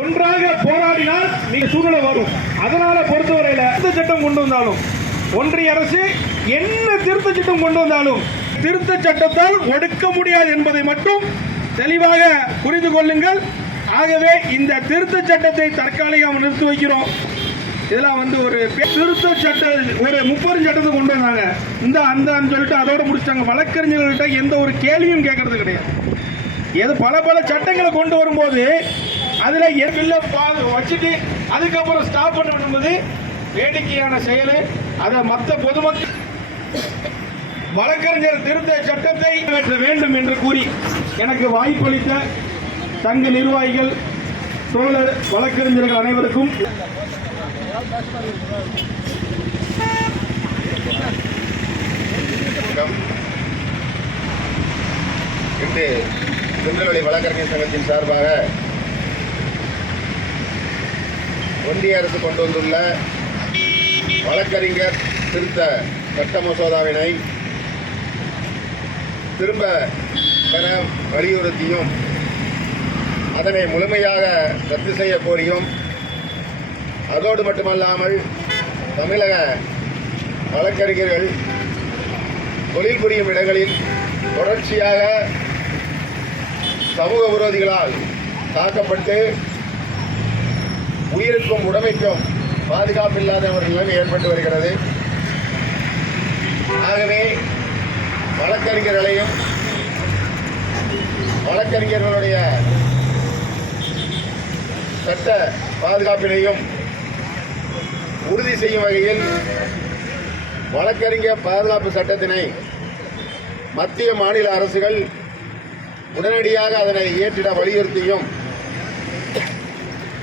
ஒன்றாக போராடினால் நீங்க சூழ்நிலை வரும். அதனால பொறுத்தவரையில திருத்த சட்டம் கொண்டு வந்தாலும் ஒன்றிய அரசு என்ன திருத்த சட்டம் கொண்டு வந்தாலும் திருத்த சட்டத்தால் ஒடுக்க முடியாது என்பதை மட்டும் தெளிவாக புரிந்து கொள்ளுங்கள். ஆகவே இந்த திருத்த சட்டத்தை தற்காலிகம் நிறுத்தி வைக்கிறோம். இதெல்லாம் ஒரு திருத்த சட்டம் ஒரு 30 சட்டத்தை கொண்டு வந்தாங்க. இந்த அந்த சொல்லிட்டு அதோட முடிச்சிட்டாங்க. வழக்கறிஞர்கள்ட்ட எந்த ஒரு கேள்வியும் கேட்கறது கிடையாது. ஏதோ பல சட்டங்களை கொண்டு வரும்போது அதுல வச்சுட்டு அதுக்கப்புறம் ஸ்டாப் பண்ண என்பது வேடிக்கையான செயல். அதை மற்ற பொதுமக்கள் வழக்கறிஞர் திருத்த சட்டத்தை நிறைவேற்ற வேண்டும் என்று கூறி எனக்கு வாய்ப்பளித்த சங்க நிர்வாகிகள், தோழர், வழக்கறிஞர்கள் அனைவருக்கும் இன்று திருநெல்வேலி வழக்கறிஞர் சங்கத்தின் சார்பாக ஒன்றிய அரசு கொண்டு வந்துள்ள வழக்கறிஞர் திருத்த சட்ட மசோதாவினை திரும்ப பெற வலியுறுத்தியும் அதனை முழுமையாக ரத்து செய்ய கோரியும், அதோடு மட்டுமல்லாமல் தமிழக வழக்கறிஞர்கள் தொழில் புரியும் இடங்களில் தொடர்ச்சியாக சமூக விரோதிகளால் தாக்கப்பட்டு உயிருக்கும் உடைமைக்கும் பாதுகாப்பில்லாத ஒரு நிலைமை ஏற்பட்டு வருகிறது. ஆகவே வழக்கறிஞர்களையும் வழக்கறிஞர்களுடைய சட்ட பாதுகாப்பினையும் உறுதி செய்யும் வகையில் வழக்கறிஞர் பாதுகாப்பு சட்டத்தினை மத்திய மாநில அரசுகள் உடனடியாக அதனை இயற்றிட வலியுறுத்தியும்,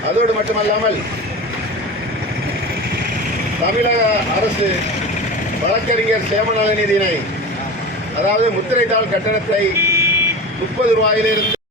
அதோடு மட்டுமல்லாமல் தமிழக அரசு வழக்கறிஞர் சேமநல நிதியினை, அதாவது முத்திரைத்தாள் கட்டணத்தை 30 ரூபாயிலிருந்து